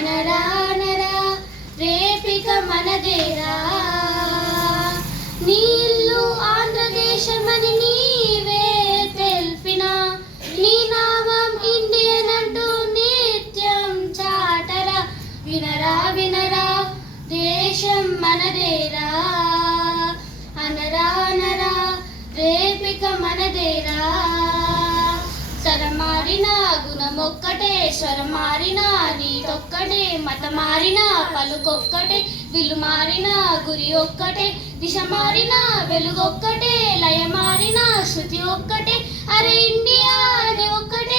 అనరా అనరా రేపిక మనదేరా. నీళ్ళు ఆంధ్రదేశమని నీవే తెలిపిన నీ నామం ఇండియన్ అంటూ నిత్యం చాటరా. వినరా వినరా దేశం మనదేరా. అనరా అనరా రేపిక మనదేరా. సరమారిన గుణమొక్కటే స్వరమారిన నీతొక్కటే మత మారిన పలుకొక్కటే విలు మారిన గురి ఒక్కటే దిశ మారిన వెలుగొక్కటే లయ మారిన శృతి ఒక్కటే అరే ఇండియా ఒక్కటే.